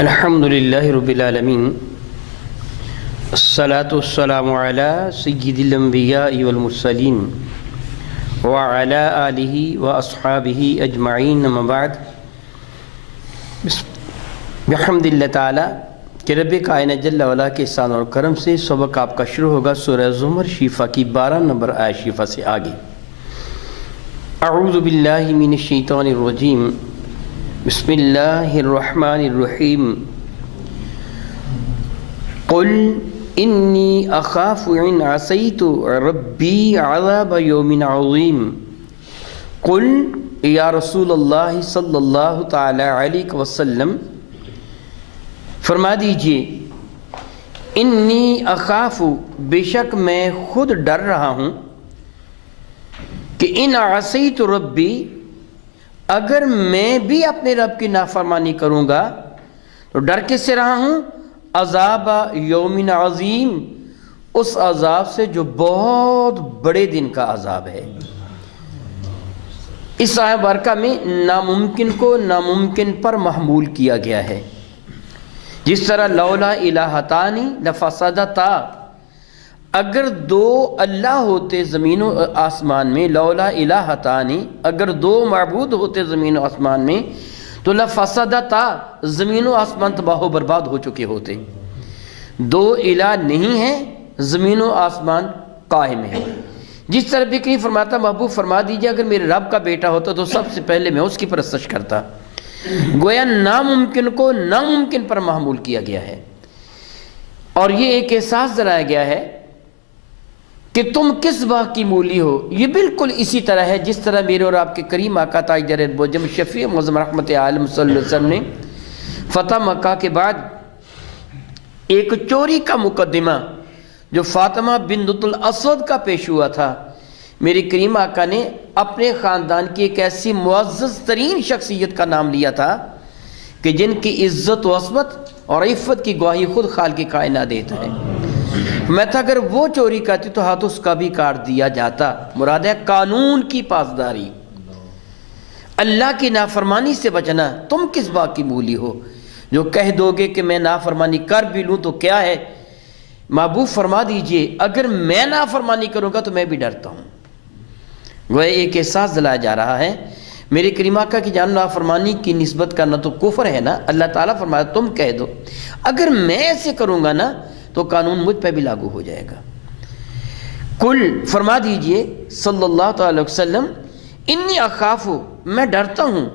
الحمد لله رب العالمين الصلاة والسلام على سيد الأنبياء والمرسلين وعلى آله وأصحابه أجمعين أما بعد بحمد اللہ تعالیٰ کہ رب کائنات جل وعلا کے احسان اور کرم سے سبق آپ کا شروع ہوگا سورہ زمر شفا کی 12 نمبر آیت شفا سے آگے۔ اعوذ باللہ من الشیطان الرجیم بسم اللہ الرحمن الرحیم قل انی اخاف ان عصیت ربی عذاب یوم عظیم۔ قل یا رسول اللہ صلی اللہ تعالی علیہ وسلم فرما دیجئے انی اخاف بے شک میں خود ڈر رہا ہوں کہ ان عصیت ربی اگر میں بھی اپنے رب کی نافرمانی کروں گا تو ڈر کس سے رہا ہوں؟ عذاب یوم عظیم، اس عذاب سے جو بہت بڑے دن کا عذاب ہے۔ اس آیت مبارکہ میں ناممکن کو ناممکن پر محمول کیا گیا ہے، جس طرح لولا الہتان لفسدتا، اگر دو اللہ ہوتے زمین و آسمان میں، لولا الہتان اگر دو معبود ہوتے زمین و آسمان میں تو لفسدتا زمین و آسمان تباہ و برباد ہو چکے ہوتے۔ دو الہ نہیں ہیں، زمین و آسمان قائم ہے۔ جس طرح بھی کہیں فرماتا محبوب فرما دیجئے اگر میرے رب کا بیٹا ہوتا تو سب سے پہلے میں اس کی پرستش کرتا۔ گویا ناممکن کو ناممکن پر محمول کیا گیا ہے، اور یہ ایک احساس دلایا گیا ہے کہ تم کس باغ کی مولی ہو۔ یہ بالکل اسی طرح ہے جس طرح میرے اور آپ کے کریم آقا تاجدار بوجم شفیع معظم رحمت عالم صلی اللہ علیہ وسلم نے فتح مکہ کے بعد ایک چوری کا مقدمہ جو فاطمہ بنت الاسود کا پیش ہوا تھا، میرے کریم آقا نے اپنے خاندان کی ایک ایسی معزز ترین شخصیت کا نام لیا تھا کہ جن کی عزت و عصمت اور عفت کی گواہی خود خالق کائنات دیتا ہے۔ میں تھا اگر وہ چوری کرتی تو ہاتھ اس کا بھی کاٹ دیا جاتا۔ مراد ہے قانون کی پاسداری، اللہ کی نافرمانی سے بچنا۔ تم کس بات کی مولی ہو جو کہہ دو گے کہ میں نافرمانی کر بھی لوں تو کیا ہے؟ محبوب فرما دیجئے اگر میں نافرمانی کروں گا تو میں بھی ڈرتا ہوں۔ وہ ایک احساس دلایا جا رہا ہے میرے کریم آقا کی جان نافرمانی کی نسبت کرنا تو کفر ہے نا۔ اللہ تعالیٰ فرمایا تم کہہ دو اگر میں ایسے کروں گا نا تو قانون مجھ پہ بھی لاگو ہو جائے گا۔ کل فرما دیجئے صلی اللہ تعالی وسلم انی اخاف، میں ڈرتا ہوں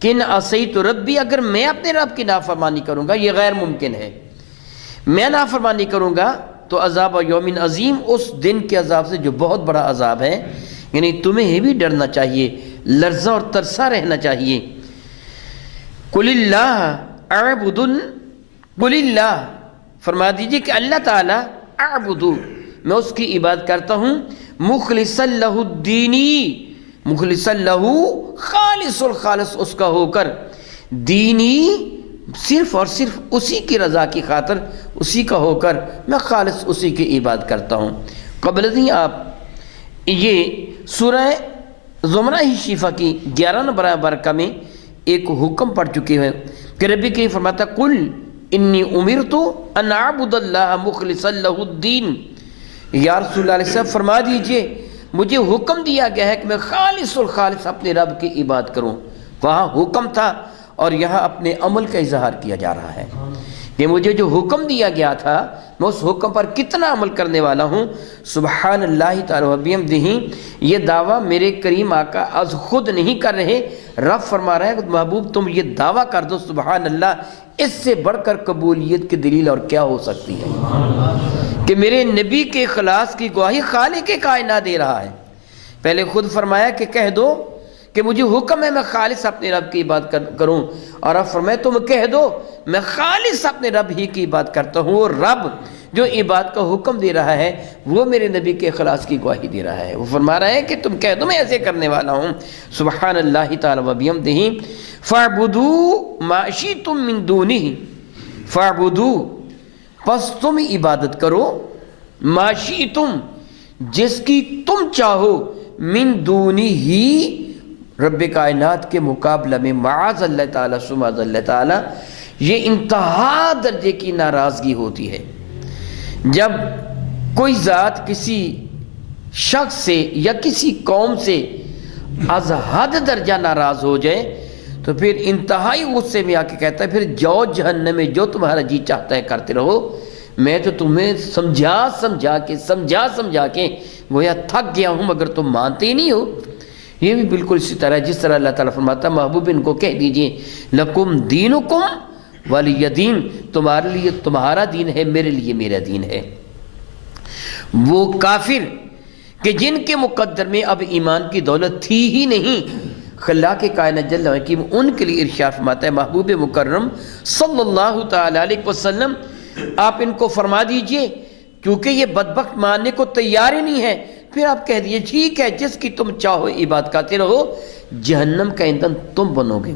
کہ ان عصیت ربی اگر میں اپنے رب کی نافرمانی کروں گا، یہ غیر ممکن ہے، میں نافرمانی کروں گا تو عذاب یوم عظیم، اس دن کے عذاب سے جو بہت بڑا عذاب ہے۔ یعنی تمہیں بھی ڈرنا چاہیے، لرزہ اور ترسا رہنا چاہیے۔ قل اللہ اعبد، قل اللہ فرما دیجئے کہ اللہ تعالیٰ اعبدو، میں اس کی عبادت کرتا ہوں، مخلصا لہ الدینی، مخلصا لہ خالص الخالص اس کا ہو کر، دینی صرف اور صرف اسی کی رضا کی خاطر، اسی کا ہو کر میں خالص اسی کی عبادت کرتا ہوں۔ قبل ازیں آپ یہ سورہ زمرہ ہی شفا کی 11 نمبر برکہ میں ایک حکم پڑھ چکے ہیں کہ ربی کی فرماتا قل انی امرت ان اعبد اللہ مخلصا لہ الدین۔ یا رسول اللہ علیہ وسلم فرما دیجئے مجھے حکم دیا گیا ہے کہ میں خالص الخالص اپنے رب کی عبادت کروں۔ وہاں حکم تھا اور یہاں اپنے عمل کا اظہار کیا جا رہا ہے کہ مجھے جو حکم دیا گیا تھا میں اس حکم پر کتنا عمل کرنے والا ہوں۔ سبحان اللہ تعالی و بحمدہ، یہ دعویٰ میرے کریم آقا از خود نہیں کر رہے، رب فرما رہا ہے کہ محبوب تم یہ دعویٰ کر دو سبحان اللہ، اس سے بڑھ کر قبولیت کی دلیل اور کیا ہو سکتی ہے کہ میرے نبی کے اخلاص کی گواہی خالق کائنات دے رہا ہے۔ پہلے خود فرمایا کہ کہہ دو کہ مجھے حکم ہے میں خالص اپنے رب کی عبادت کروں، اور اب فرمایا تم کہہ دو میں خالص اپنے رب ہی کی عبادت کرتا ہوں۔ اور رب جو عبادت کا حکم دے رہا ہے وہ میرے نبی کے اخلاص کی گواہی دے رہا ہے۔ وہ فرما رہا ہے کہ تم کہہ دو میں ایسے کرنے والا ہوں۔ سبحان اللہ تعالی و بحمدہ فاعبدوا ما شئتم من دونہ، فاعبدوا پس تم عبادت کرو، ما شئتم جس کی تم چاہو، من دونہ ہی رب کائنات کے مقابلہ میں، معاذ اللہ تعالیٰ سماذ اللہ تعالیٰ، یہ انتہا درجے کی ناراضگی ہوتی ہے جب کوئی ذات کسی شخص سے یا کسی قوم سے از حد درجہ ناراض ہو جائے تو پھر انتہائی غصے میں آ کے کہتا ہے پھر جاؤ جہنم میں جو تمہارا جی چاہتا ہے کرتے رہو، میں تو تمہیں سمجھا کے گویا تھک گیا ہوں مگر تم مانتے ہی نہیں ہو۔ یہ بھی بالکل اسی طرح جس طرح اللہ تعالیٰ فرماتا ہے محبوب ان کو کہہ دیجئے لکم دینکم ولی دین، تمہارے لیے تمہارا دین ہے، میرے لیے میرا دین ہے۔ وہ کافر کہ جن کے مقدر میں اب ایمان کی دولت تھی ہی نہیں، خلاق کائنات جل حکیم ان کے لیے ارشاد فرماتا ہے محبوب مکرم صلی اللہ تعالی علیہ وسلم آپ ان کو فرما دیجئے، کیونکہ یہ بدبخت ماننے کو تیار ہی نہیں ہے، پھر آپ کہہ دیجئے ٹھیک ہے جس کی تم چاہو عبادت کرتے رہو، جہنم کا ایندھن تم بنو گے،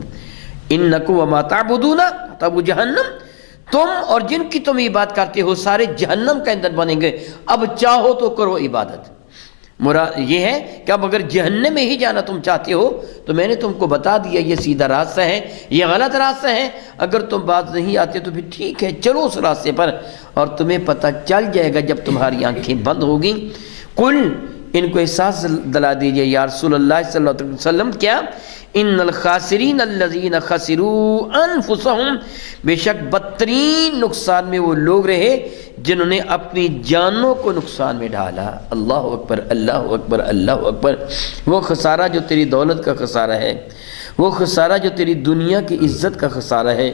انکم وما تعبدون تب جہنم، تم اور جن کی تم عبادت کرتے ہو سارے جہنم کا ایندھن بنیں گے، اب چاہو تو کرو عبادت۔ مراد یہ ہے کہ اب اگر جہنم میں ہی جانا تم چاہتے ہو تو میں نے تم کو بتا دیا یہ سیدھا راستہ ہے، یہ غلط راستہ ہے، اگر تم بات نہیں آتے تو پھر ٹھیک ہے چلو اس راستے پر، اور تمہیں پتہ چل جائے گا جب تمہاری آنکھیں بند ہوگی۔ قل ان کو احساس دلا دیجئے یا رسول اللہ صلی اللہ علیہ وسلم کیا ان الخاسرین الذین خسروا انفسهم، بے شک بدترین نقصان میں وہ لوگ رہے جنہوں نے اپنی جانوں کو نقصان میں ڈالا۔ اللہ اکبر اللہ اکبر اللہ اکبر۔ وہ خسارہ جو تیری دولت کا خسارہ ہے، وہ خسارہ جو تیری دنیا کی عزت کا خسارہ ہے،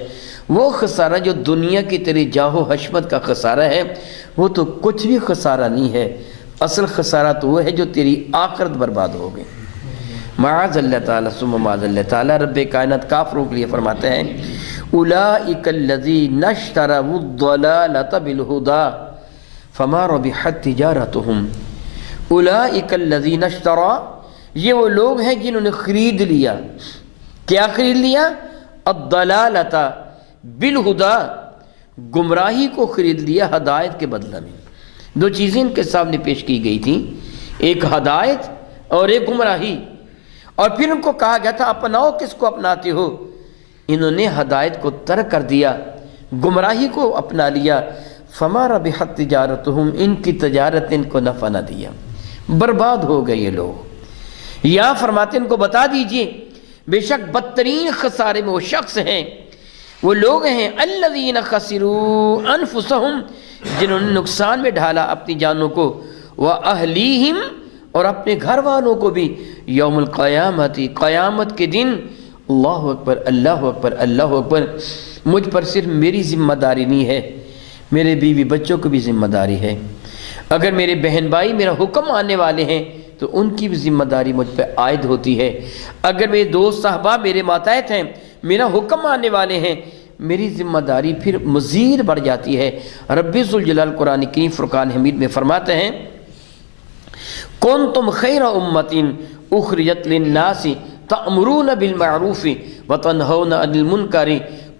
وہ خسارہ جو دنیا کی تیری جاہ و حشمت کا خسارہ ہے، وہ تو کچھ بھی خسارہ نہیں ہے، اصل خسارہ تو وہ ہے جو تیری آخرت برباد ہو گئی۔ معاذ اللہ تعالیٰ ثم معاذ اللہ تعالیٰ رب کائنات کافروں کے لیے فرماتے ہیں اولئک الذین اشتروا الضلالۃ بالہدی فما ربحت تجارتہم۔ اولئک الذین اشتروا، یہ وہ لوگ ہیں جنہوں نے خرید لیا، کیا خرید لیا؟ الضلالۃ بالہدی، گمراہی کو خرید لیا ہدایت کے بدلہ میں۔ دو چیزیں ان کے سامنے پیش کی گئی تھیں، ایک ہدایت اور ایک گمراہی، اور پھر ان کو کہا گیا تھا اپناؤ کس کو اپناتے ہو، انہوں نے ہدایت کو ترک کر دیا، گمراہی کو اپنا لیا۔ فما ربحت تجارتہم، ان کی تجارت ان کو نفع نہ دیا، برباد ہو گئے یہ لوگ۔ یا فرماتے ان کو بتا دیجئے بے شک بدترین خسارے میں وہ شخص ہیں، وہ لوگ ہیں الذین خسروا انفسہم، جنہوں نے نقصان میں ڈالا اپنی جانوں کو، واہلیہم، اور اپنے گھر والوں کو بھی، یوم القیامت، قیامت کے دن۔ اللہ اکبر اللہ اکبر اللہ اکبر۔ مجھ پر صرف میری ذمہ داری نہیں ہے، میرے بیوی بچوں کو بھی ذمہ داری ہے، اگر میرے بہن بھائی میرا حکم آنے والے ہیں تو ان کی بھی ذمہ داری مجھ پہ عائد ہوتی ہے، اگر میرے دوست صحابہ میرے ماتحت ہیں، میرا حکم آنے والے ہیں، میری ذمہ داری پھر مزید بڑھ جاتی ہے۔ رب ذوالجلال قرآن کریم فرقان حمید میں فرماتے ہیں کنتم خیر امت اخرجت للناس تأمرون بالمعروف وتنہون عن المنکر،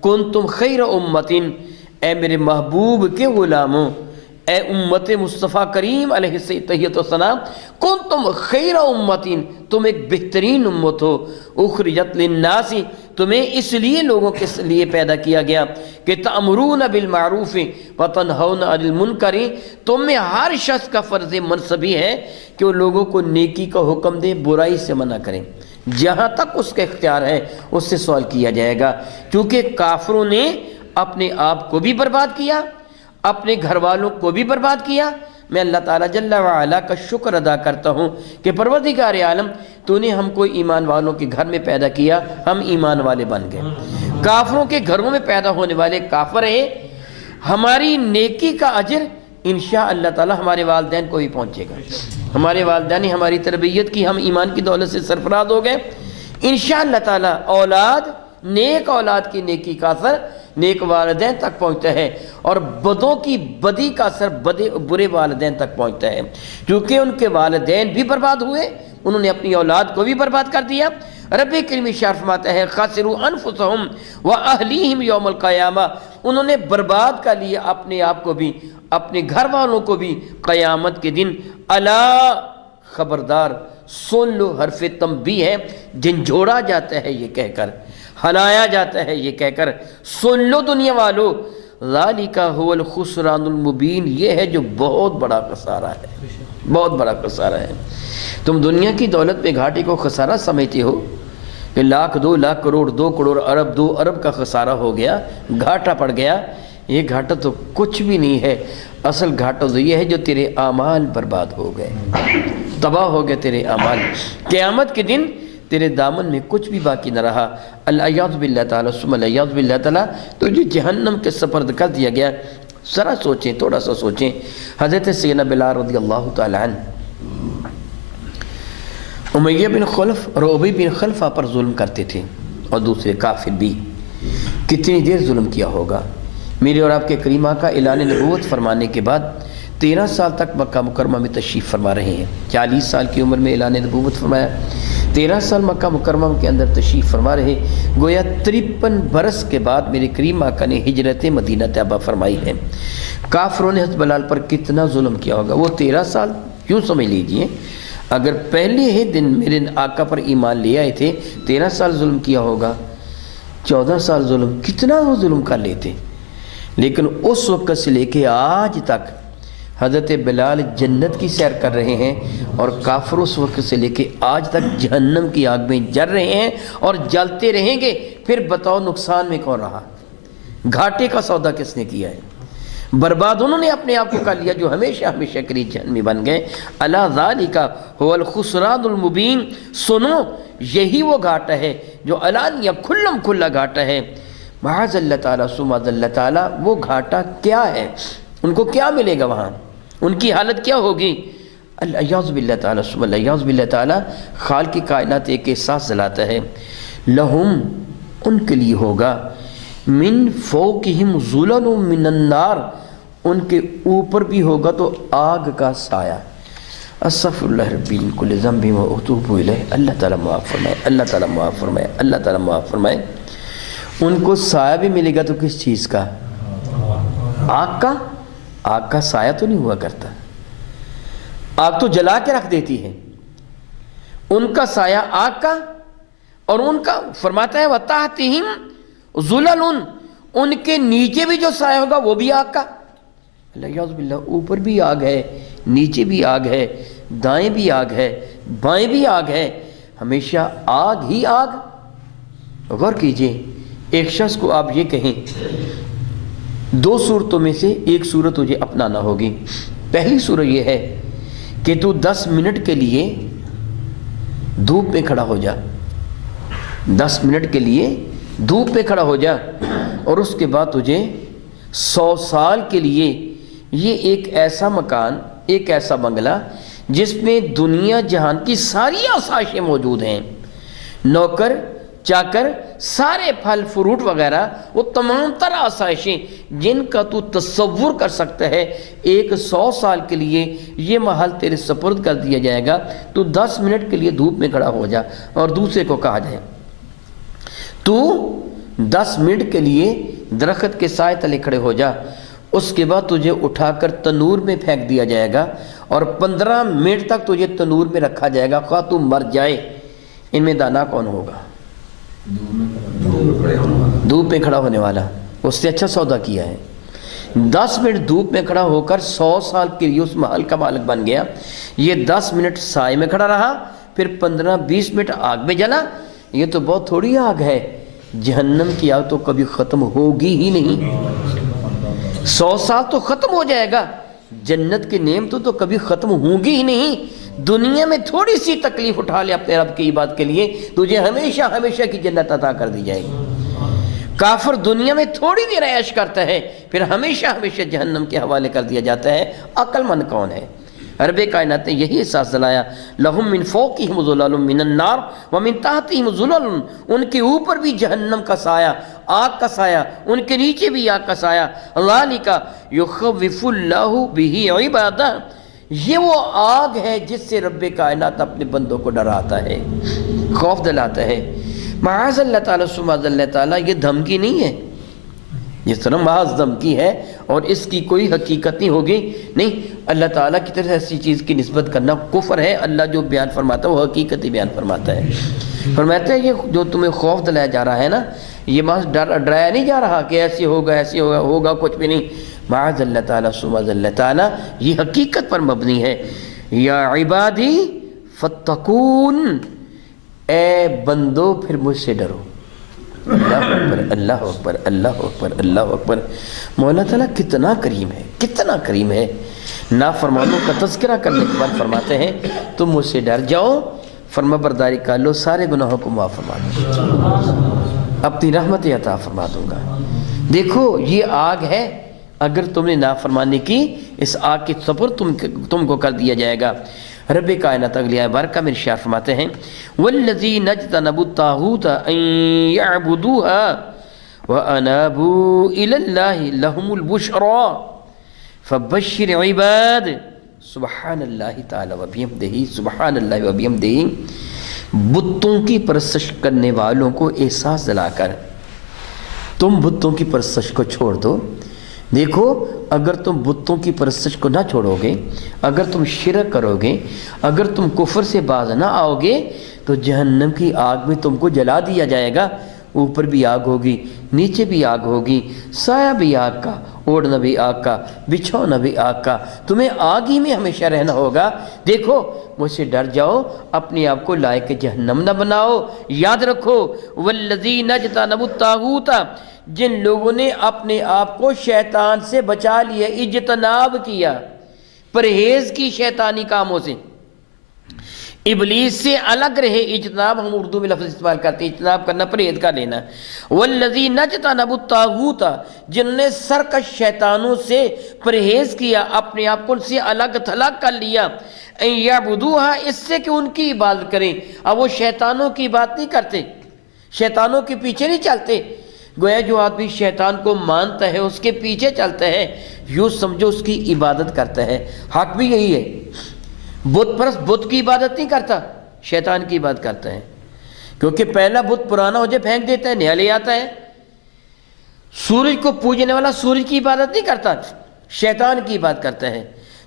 کنتم خیر امت، اے میرے محبوب کے غلاموں، اے امت مصطفیٰ کریم علیہ التحیۃ والسلام، کنتم خیر امت، تم ایک بہترین امت ہو، اخرجت للناس، تمہیں اس لیے لوگوں کے لیے پیدا کیا گیا کہ تأمرون بالمعروف وتنہون عن المنکر، تم میں ہر شخص کا فرض منصبی ہے کہ وہ لوگوں کو نیکی کا حکم دے، برائی سے منع کریں، جہاں تک اس کا اختیار ہے اس سے سوال کیا جائے گا، کیونکہ کافروں نے اپنے آپ کو بھی برباد کیا، اپنے گھر والوں کو بھی برباد کیا۔ میں اللہ تعالیٰ جل وعلا کا شکر ادا کرتا ہوں کہ پروردگار عالم تو نے ہم کو ایمان والوں کے گھر میں پیدا کیا، ہم ایمان والے بن گئے، کافروں کے گھروں میں پیدا ہونے والے کافر ہیں۔ ہماری نیکی کا اجر انشاءاللہ تعالیٰ ہمارے والدین کو بھی پہنچے گا، ہمارے والدین نے ہماری تربیت کی، ہم ایمان کی دولت سے سرفراز ہو گئے، انشاءاللہ تعالیٰ اولاد، نیک اولاد کی نیکی کا اثر نیک والدین تک پہنچتا ہے، اور بدوں کی بدی کا اثر برے والدین تک پہنچتا ہے، کیونکہ ان کے والدین بھی برباد ہوئے، انہوں نے اپنی اولاد کو بھی برباد کر دیا۔ رب کریم ارشاد فرماتا ہے خاسروا انفسہم واہلیہم یوم القیامہ، انہوں نے برباد کر لیا اپنے آپ کو بھی، اپنے گھر والوں کو بھی قیامت کے دن۔ الا، خبردار، سن لو، حرف تنبیہ ہے، جھنجھوڑا جاتا ہے یہ کہہ کر، ہلایا جاتا ہے یہ کہہ کر سن لو دنیا والو ذالک هو الخسران المبین، یہ ہے جو بہت بڑا خسارہ ہے، بہت بڑا خسارہ ہے۔ تم دنیا کی دولت میں گھاٹے کو خسارہ سمجھتے ہو کہ لاکھ 2 لاکھ کروڑ 2 کروڑ ارب 2 ارب کا خسارہ ہو گیا، گھاٹا پڑ گیا۔ یہ گھاٹا تو کچھ بھی نہیں ہے، اصل گھاٹا تو یہ ہے جو تیرے اعمال برباد ہو گئے، تباہ ہو گئے تیرے اعمال۔ قیامت کے دن تیرے دامن میں کچھ بھی باقی نہ رہا، العیاذ باللہ تعالیٰ ثم العیاذ باللہ تعالیٰ، تو جو جہنم کے سپرد کر دیا گیا۔ ذرا سوچیں، تھوڑا سا سوچیں، حضرت سیدنا بلال رضی اللہ تعالیٰ عنہ امیہ بن خلف اور ابی بن خلفہ پر ظلم کرتے تھے، اور دوسرے کافر بھی۔ کتنی دیر ظلم کیا ہوگا؟ میرے اور آپ کے کریم آقا اعلان نبوت فرمانے کے بعد 13 سال تک مکہ مکرمہ میں تشریف فرما رہے ہیں۔ 40 سال کی عمر میں اعلان نبوت فرمایا، 13 سال مکہ مکرمہ کے اندر تشریف فرما رہے، گویا 53 برس کے بعد میرے کریم آقا نے ہجرت مدینہ طیبہ فرمائی ہے۔ کافروں نے حضرت بلال پر کتنا ظلم کیا ہوگا؟ وہ 13 سال کیوں سمجھ لیجئے، اگر پہلے ہی دن میرے آقا پر ایمان لے آئے تھے 13 سال ظلم کیا ہوگا، 14 سال ظلم، کتنا وہ ظلم کر لیتے۔ لیکن اس وقت سے لے کے آج تک حضرت بلال جنت کی سیر کر رہے ہیں، اور کافر اس وقت سے لے کے آج تک جہنم کی آگ میں جل رہے ہیں اور جلتے رہیں گے۔ پھر بتاؤ نقصان میں کون رہا؟ گھاٹے کا سودا کس نے کیا ہے؟ برباد انہوں نے اپنے آپ کو کر لیا جو ہمیشہ ہمیشہ کے لیے جہنمی بن گئے۔ الا ذالک هو الخسران المبین، سنو یہی وہ گھاٹا ہے جو علانیہ کھلم کھلا گھاٹا ہے۔ معاذ اللہ تعالیٰ سماذ اللہ تعالیٰ، وہ گھاٹا کیا ہے؟ ان کو کیا ملے گا وہاں؟ ان کی حالت کیا ہوگی؟ العیاذ باللہ تعالیٰ ثم العیاذ باللہ تعالیٰ، خالق کائنات ایک احساس دلاتا ہے، لہم، ان کے لیے ہوگا، من فوقہم ظلل من النار، ان کے اوپر بھی ہوگا تو آگ کا سایہ۔ استغفر اللہ ربی من کل ذنب و اتوب الیہ، اللہ تعالیٰ معاف فرمائے، اللہ تعالیٰ معاف فرمائے، اللہ تعالیٰ معاف فرمائے۔ ان کو سایہ بھی ملے گا تو کس چیز کا؟ آگ کا۔ آگ کا سایہ تو نہیں ہوا کرتا، آگ تو جلا کے رکھ دیتی ہے، ان کا سایہ آگ کا، اور ان کا فرماتا ہے وَتَحْتِهِمْ ظُلَلٌ، ان کے نیچے بھی جو سایہ ہوگا وہ بھی آگ کا۔ اللہ باللہ، اوپر بھی آگ ہے، نیچے بھی آگ ہے، دائیں بھی آگ ہے، بائیں بھی آگ ہے، ہمیشہ آگ ہی آگ۔ غور کیجئے، ایک شخص کو آپ یہ کہیں 2 صورتوں میں سے ایک صورت تجھے اپنانا ہوگی۔ پہلی صورت یہ ہے کہ تو 10 منٹ کے لیے دھوپ میں کھڑا ہو جا، 10 منٹ کے لیے دھوپ میں کھڑا ہو جا، اور اس کے بعد تجھے 100 سال کے لیے یہ ایک ایسا مکان، ایک ایسا بنگلہ جس میں دنیا جہان کی ساری آسائشیں موجود ہیں، نوکر چاکر، سارے پھل فروٹ وغیرہ، وہ تمام تر آسائشیں جن کا تو تصور کر سکتا ہے، ایک 100 سال کے لیے یہ محل تیرے سپرد کر دیا جائے گا۔ تو 10 منٹ کے لیے دھوپ میں کھڑا ہو جا، اور دوسرے کو کہا جائے تو 10 منٹ کے لیے درخت کے سائے تلے کھڑے ہو جا، اس کے بعد تجھے اٹھا کر تنور میں پھینک دیا جائے گا، اور 15 منٹ تک تجھے تنور میں رکھا جائے گا، خواہ تو مر جائے۔ ان میں دانا کون ہوگا؟ دھوپ میں کھڑا ہونے والا، اس سے اچھا سودا کیا ہے۔ 10 منٹ دھوپ میں کھڑا ہو کر 100 سال کے لیے اس محل کا مالک بن گیا۔ یہ 10 منٹ سائے میں کھڑا رہا، پھر 15-20 منٹ آگ میں جلا۔ یہ تو بہت تھوڑی آگ ہے، جہنم کی آگ تو کبھی ختم ہوگی ہی نہیں، 100 سال تو ختم ہو جائے گا، جنت کی نعمتیں تو کبھی ختم ہوں گی ہی نہیں۔ دنیا میں تھوڑی سی تکلیف اٹھا لے اپنے رب کی عبادت کے لیے، تجھے ہمیشہ ہمیشہ کی جنت عطا کر دی جائے گی۔ کافر دنیا میں تھوڑی دیر عیش کرتا ہے، پھر ہمیشہ ہمیشہ جہنم کے حوالے کر دیا جاتا ہے۔ عقل مند کون ہے؟ رب کائنات نے یہی احساس دلایا، لہم من فوقہم ظلل من النار ومن تحتہم ظلل، ان کے اوپر بھی جہنم کا سایہ، آگ کا سایہ، ان کے نیچے بھی آگ کا سایہ۔ ذالک یخوف اللہ بہ عبادہ، یہ وہ آگ ہے جس سے رب کائنات اپنے بندوں کو ڈراتا ہے، خوف دلاتا ہے۔ معاذ اللہ تعالیٰ سماذ اللہ تعالیٰ، یہ دھمکی نہیں ہے، جس طرح محض دھمکی ہے اور اس کی کوئی حقیقت نہیں ہوگی. نہیں، اللہ تعالیٰ کی طرف ایسی چیز کی نسبت کرنا کفر ہے. اللہ جو بیان فرماتا ہے وہ حقیقت ہی بیان فرماتا ہے. فرماتا ہے یہ جو تمہیں خوف دلایا جا رہا ہے نا، یہ محض ڈرایا نہیں جا رہا کہ ایسے ہوگا ہوگا کچھ بھی نہیں. معاذ اللہ تعالیٰ سماذ اللہ تعالیٰ، یہ حقیقت پر مبنی ہے. یا عبادی فتقون، اے بندو پھر مجھ سے ڈرو. اللہ اکبر، اللہ اکبر، اللہ اکبر، اللہ اکبر. مولا تعالیٰ کتنا کریم ہے، کتنا کریم ہے. نافرمانوں کا تذکرہ کرنے کے بعد فرماتے ہیں تم مجھ سے ڈر جاؤ، فرما برداری کر لو، سارے گناہوں کو معاف فرما دوں گا، اپنی رحمت عطا فرما دوں گا. دیکھو یہ آگ ہے، اگر تم نے نافرمانی کی اس آگ کی سپرد تم کو کر دیا جائے گا. رب کائنات اگلی آیت بارکہ میں ارشاد فرماتے ہیں والذین اجتنبوا الطاغوت ان یعبدوها وانابوا الی اللہ لهم البشری فبشر عباد. سبحان اللہ تعالی و بحمدہ، سبحان اللہ و بحمدہ. بتوں کی پرستش کرنے والوں کو احساس دلا کر تم بتوں کی پرستش کو چھوڑ دو. دیکھو اگر تم بتوں کی پرستش کو نہ چھوڑو گے، اگر تم شرک کرو گے، اگر تم کفر سے باز نہ آؤ گے تو جہنم کی آگ میں تم کو جلا دیا جائے گا. اوپر بھی آگ ہوگی، نیچے بھی آگ ہوگی، سایہ بھی آگ کا، اوڑھنا بھی آگ کا، بچھونا بھی آگ کا، تمہیں آگ ہی میں ہمیشہ رہنا ہوگا. دیکھو مجھ سے ڈر جاؤ، اپنے آپ کو لائق جہنم نہ بناؤ. یاد رکھو والذین اجتنبوا الطاغوت، جن لوگوں نے اپنے آپ کو شیطان سے بچا لیا، اجتناب کیا، پرہیز کی شیطانی کاموں سے، ابلیس سے الگ رہے. اجتناب ہم اردو میں لفظ استعمال کرتے ہیں، اجتناب کرنا، پرہیز کا لینا. والذین اجتنبوا الطاغوت، جن نے سرکش شیطانوں سے پرہیز کیا، اپنے آپ کو ان سے الگ تھلگ کر لیا. ان یعبدوها، اس سے کہ ان کی عبادت کریں. اب وہ شیطانوں کی بات نہیں کرتے، شیطانوں کے پیچھے نہیں چلتے. گویا جو آدمی شیطان کو مانتا ہے اس کے پیچھے چلتا ہے، یوں سمجھو اس کی عبادت کرتا ہے. حق بھی یہی ہے. بت پرست بت کی عبادت نہیں کرتا، شیطان کی عبادت کرتا ہے. کیونکہ پہلا بت پرانا ہو جائے پھینک دیتا ہے، نیا لے آتا ہے. سورج کو پوجنے والا سورج کی عبادت نہیں کرتا، شیطان کی عبادت کرتا ہے.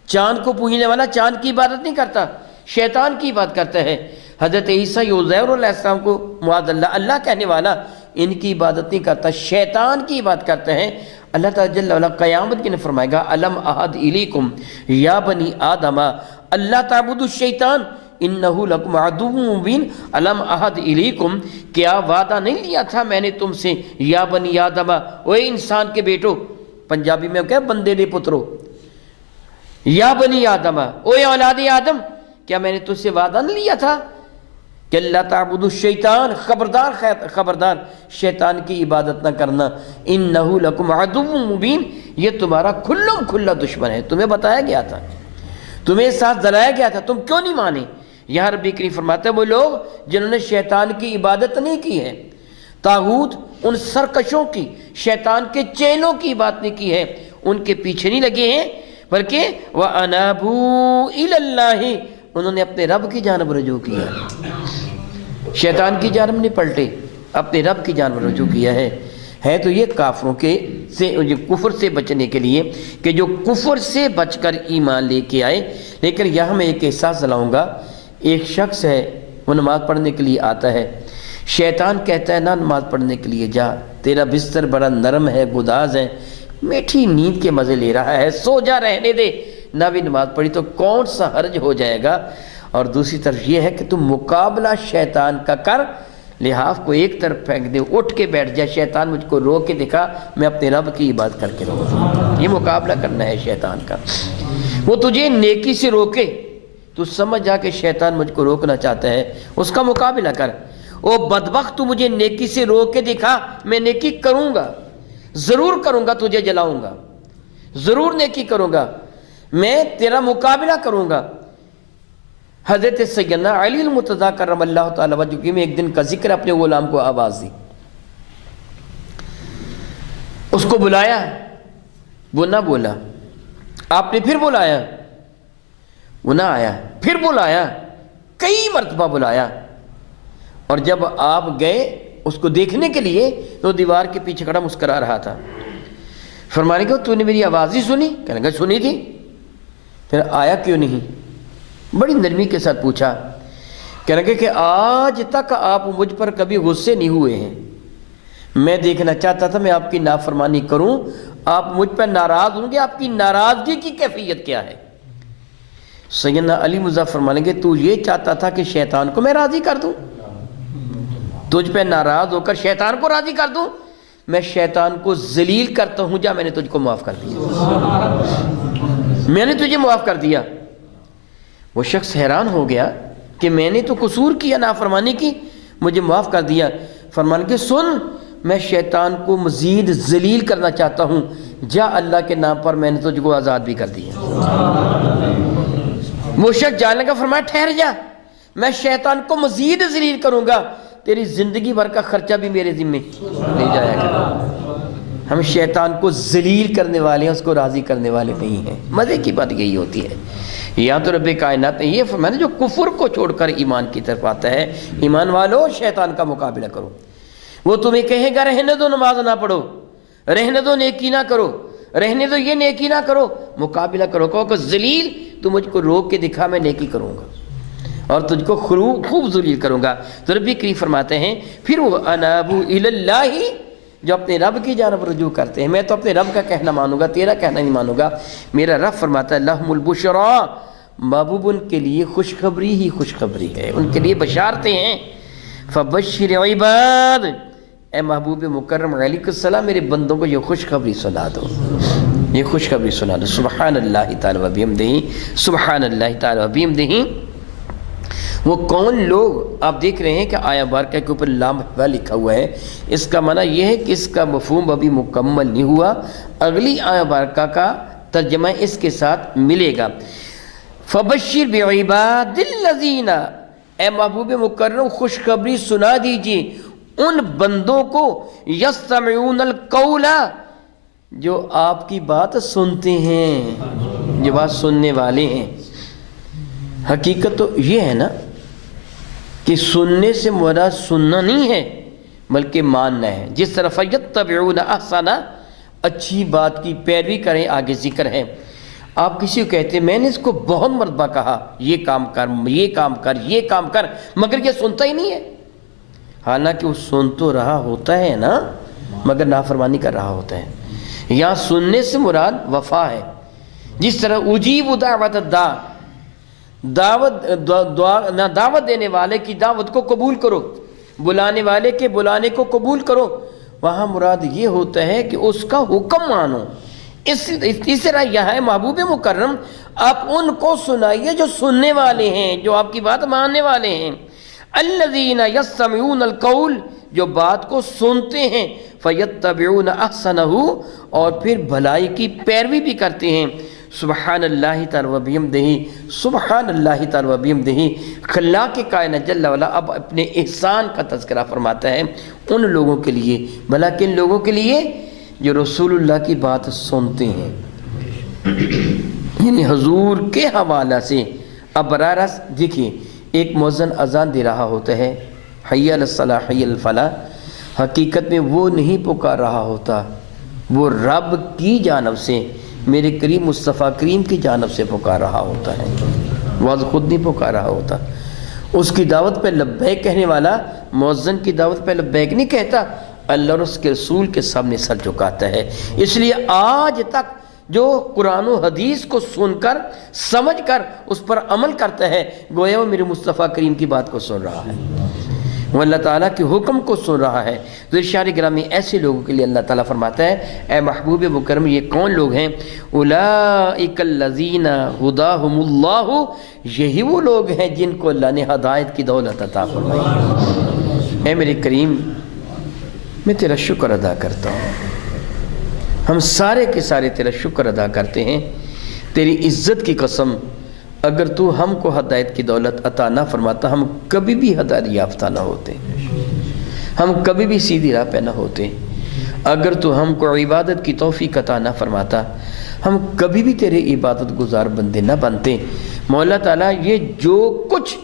چاند کو پوجنے والا چاند کی عبادت نہیں کرتا، شیطان کی عبادت کرتا ہے. حضرت عیسیٰ عزیر علیہ السلام کو معاذ اللہ کہنے والا ان کی عبادت نہیں کرتا، شیطان کی عبادت کرتے ہیں. اللہ تعالیٰ جل وعلا قیامت کے نے فرمائے گا الم احد الیکم یا بنی آدم اللہ تعبدوا الشیطان انہو لکم عدو مبین. الم احد الیکم، کیا وعدہ نہیں لیا تھا میں نے تم سے، یا بنی آدم، اوے انسان کے بیٹو، پنجابی میں کہا بندے دے پترو، یا بنی آدم، اوے اولاد آدم، کیا میں نے تجھ سے وعدہ نہیں لیا تھا کہ اللہ تعبدوا الشیطان، خبردار شیطان کی عبادت نہ کرنا. انہو لکم عدو مبین، یہ تمہارا کھلم کھلا دشمن ہے. تمہیں بتایا گیا تھا، تمہیں ساتھ دلایا گیا تھا، تم کیوں نہیں مانے؟ یہاں رب کریم فرماتے ہیں وہ لوگ جنہوں نے شیطان کی عبادت نہیں کی ہے، طاغوت ان سرکشوں کی، شیطان کے چیلوں کی بات نہیں کی ہے، ان کے پیچھے نہیں لگے ہیں، بلکہ وَأَنَابُوا إِلَى اللَّهِ، انہوں نے اپنے رب کی جانب رجوع کیا، شیطان کی جانب نہیں پلٹے، اپنے رب کی جانب رجوع کیا ہے تو یہ کافروں کے سے کفر سے بچنے کے لیے کہ جو کفر سے بچ کر ایمان لے کے آئے. لیکن یہاں میں ایک احساس دلاؤں گا، ایک شخص ہے وہ نماز پڑھنے کے لیے آتا ہے، شیطان کہتا ہے نہ نماز پڑھنے کے لیے جا، تیرا بستر بڑا نرم ہے، گداز ہے، میٹھی نیند کے مزے لے رہا ہے، سو جا، رہنے دے. نہ بھی نماز پڑھی تو کون سا حرج ہو جائے گا. اور دوسری طرف یہ ہے کہ تم مقابلہ شیطان کا کر، لحاف کو ایک طرف پھینک دے، اٹھ کے بیٹھ جائے، شیطان مجھ کو رو کے دکھا، میں اپنے رب کی عبادت کر کے رہوں. یہ مقابلہ کرنا ہے شیطان کا. وہ تجھے نیکی سے روکے تو سمجھ جا کہ شیطان مجھ کو روکنا چاہتا ہے، اس کا مقابلہ کر. او بدبخت، تو مجھے نیکی سے روک کے دکھا، میں نیکی کروں گا، ضرور کروں گا، تجھے جلاؤں گا، ضرور نیکی کروں گا، میں تیرا مقابلہ کروں گا. حضرت سیدنا علی المرتضیٰ کرم اللہ تعالی وجہہ میں ایک دن کا ذکر، اپنے غلام کو آواز دی، اس کو بلایا، وہ نہ بولا. آپ نے پھر بلایا، وہ نہ آیا، پھر بلایا، کئی مرتبہ بلایا. اور جب آپ گئے اس کو دیکھنے کے لیے تو دیوار کے پیچھے کھڑا مسکرا رہا تھا. فرمانے کہ تو نے میری آواز ہی سنی؟ کہنے لگا سنی تھی، پھر آیا کیوں نہیں؟ بڑی نرمی کے ساتھ پوچھا، کہنے لگا کہ آج تک آپ مجھ پر کبھی غصے نہیں ہوئے ہیں، میں دیکھنا چاہتا تھا میں آپ کی نافرمانی کروں، آپ مجھ پر ناراض ہوں گے، آپ کی ناراضگی کی کیفیت کیا ہے؟ سیدنا علی مظفر فرمانے کہ تو یہ چاہتا تھا کہ شیطان کو میں راضی کر دوں، تجھ پہ ناراض ہو کر شیطان کو راضی کر دوں؟ میں شیطان کو ذلیل کرتا ہوں، جا میں نے تجھ کو معاف کر دیا، میں نے تجھے معاف کر دیا۔ وہ شخص حیران ہو گیا کہ میں نے تو قصور کیا، نافرمانی کی، مجھے معاف کر دیا۔ فرمان کہ سن، میں شیطان کو مزید ذلیل کرنا چاہتا ہوں، جا اللہ کے نام پر میں نے تجھ کو آزاد بھی کر دیا۔ وہ شخص جانے کا فرمایا ٹھہر جا، میں شیطان کو مزید ذلیل کروں گا، تیری زندگی بھر کا خرچہ بھی میرے ذمے لے جایا گا۔ ہم شیطان کو ذلیل کرنے والے ہیں، اس کو راضی کرنے والے نہیں ہیں۔ مزے کی بات یہی ہوتی ہے۔ یا تو رب کائنات نے یہ فرمایا جو کفر کو چھوڑ کر ایمان کی طرف آتا ہے، ایمان والو شیطان کا مقابلہ کرو۔ وہ تمہیں کہے گا رہنے دو نماز نہ پڑھو، رہنے دو نیکی نہ کرو، رہنے دو یہ نیکی نہ کرو، مقابلہ کرو، کہو کہ ذلیل تو مجھ کو روک کے دکھا، میں نیکی کروں گا اور تجھ کو خوب ذلیل کروں گا۔ تو رب کریم فرماتے ہیں پھر وہ انابو اللہ، جو اپنے رب کی جانب رجوع کرتے ہیں، میں تو اپنے رب کا کہنا مانوں گا، تیرا کہنا نہیں مانوں گا۔ میرا رب فرماتا ہے لہم البشرا، محبوب ان کے لیے خوشخبری ہی خوشخبری ہے، ان کے لیے بشارتیں ہیں۔ فبشر عباد، اے محبوب مکرم علیہ السلام میرے بندوں کو یہ خوشخبری سنا دو، یہ خوشخبری سنا دو۔ سبحان اللہ تعالی و بحمدہ، سبحان اللہ تعالی و بحمدہ۔ وہ کون لوگ، آپ دیکھ رہے ہیں کہ آیا بارکہ کے اوپر لا محبہ لکھا ہوا ہے، اس کا معنی یہ ہے کہ اس کا مفہوم ابھی مکمل نہیں ہوا، اگلی آیا بارکہ کا ترجمہ اس کے ساتھ ملے گا۔ فبشر بعباد الذین، اے محبوب مکرم خوشخبری سنا دیجیے ان بندوں کو یستمعون القول، جو آپ کی بات سنتے ہیں، جو بات سننے والے ہیں۔ حقیقت تو یہ ہے نا کہ سننے سے مراد سننا نہیں ہے بلکہ ماننا ہے۔ جس طرح فیتبعون احسن، اچھی بات کی پیروی کریں، آگے ذکر ہے۔ آپ کسی کو کہتے ہیں میں نے اس کو بہت مرتبہ کہا یہ کام کر، یہ کام کر، یہ کام کر، مگر یہ سنتا ہی نہیں ہے، حالانکہ وہ سن تو رہا ہوتا ہے نا مگر نافرمانی کر رہا ہوتا ہے۔ یہاں سننے سے مراد وفا ہے۔ جس طرح اجیب دعوت الداع، دعوت دینے والے کی دعوت کو قبول کرو، بلانے والے کے بلانے کو قبول کرو، وہاں مراد یہ ہوتا ہے کہ اس کا حکم مانو۔ اس طرح یہاں محبوب مکرم آپ ان کو سنائیے جو سننے والے ہیں، جو آپ کی بات ماننے والے ہیں۔ الذین یستمعون القول، جو بات کو سنتے ہیں، فیتبعون احسنہ، اور پھر بھلائی کی پیروی بھی کرتے ہیں۔ سبحان اللہ تعالی و بحمدہ، سبحان اللہ تعالی و بحمدہ۔ خلاق کائنات جل وعلا اب اپنے احسان کا تذکرہ فرماتا ہے ان لوگوں کے لیے، بھلا کن لوگوں کے لیے؟ جو رسول اللہ کی بات سنتے ہیں، یعنی حضور کے حوالہ سے۔ اب براہ راست دیکھیے ایک مؤذن اذان دے رہا ہوتا ہے حی علی الصلاح حی علی الفلاح، حقیقت میں وہ نہیں پکار رہا ہوتا، وہ رب کی جانب سے، میرے کریم مصطفیٰ کریم کی جانب سے پکار رہا ہوتا ہے، وہ خود نہیں پکار رہا ہوتا۔ اس کی دعوت پہ لبیک کہنے والا مؤذن کی دعوت پہ لبیک نہیں کہتا، اللہ اور اس کے رسول کے سامنے سر جھکاتا ہے۔ اس لیے آج تک جو قرآن و حدیث کو سن کر سمجھ کر اس پر عمل کرتا ہے، گویا وہ میرے مصطفیٰ کریم کی بات کو سن رہا ہے، وہ اللہ تعالیٰ کے حکم کو سن رہا ہے۔ تو ارشاد گرامی ایسے لوگوں کے لیے اللہ تعالیٰ فرماتا ہے اے محبوب مکرم یہ کون لوگ ہیں؟ اولئک الذین ھداھم اللہ، یہی وہ لوگ ہیں جن کو اللہ نے ہدایت کی دولت عطا فرمائی۔ اے میرے کریم میں تیرا شکر ادا کرتا ہوں، ہم سارے کے سارے تیرا شکر ادا کرتے ہیں۔ تیری عزت کی قسم، اگر تو ہم کو ہدایت کی دولت عطا نہ فرماتا ہم کبھی بھی ہدایت یافتہ نہ ہوتے، ہم کبھی بھی سیدھی راہ پہ نہ ہوتے۔ اگر تو ہم کو عبادت کی توفیق عطا نہ فرماتا ہم کبھی بھی تیرے عبادت گزار بندے نہ بنتے۔ مولا تعالیٰ یہ جو کچھ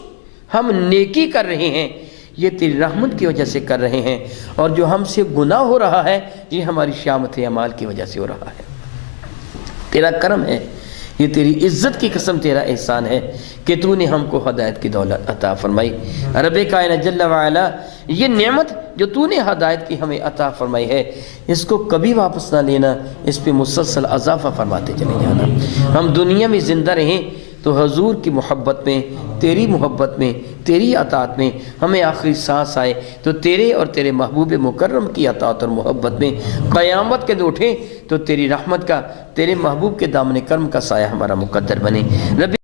ہم نیکی کر رہے ہیں یہ تیری رحمت کی وجہ سے کر رہے ہیں، اور جو ہم سے گناہ ہو رہا ہے یہ ہماری شامت اعمال کی وجہ سے ہو رہا ہے۔ تیرا کرم ہے، یہ تیری عزت کی قسم، تیرا احسان ہے کہ تو نے ہم کو ہدایت کی دولت عطا فرمائی۔ رب کائنات جل وعلا، یہ نعمت جو تو نے ہدایت کی ہمیں عطا فرمائی ہے، اس کو کبھی واپس نہ لینا، اس پہ مسلسل اضافہ فرماتے چلے جانا۔ ہم دنیا میں زندہ رہیں تو حضور کی محبت میں، تیری محبت میں، تیری اطاعت میں ہمیں آخری سانس آئے تو تیرے اور تیرے محبوب مکرم کی اطاعت اور محبت میں قیامت کے دن اٹھیں تو تیری رحمت کا، تیرے محبوب کے دامن کرم کا سایہ ہمارا مقدر بنے۔ رب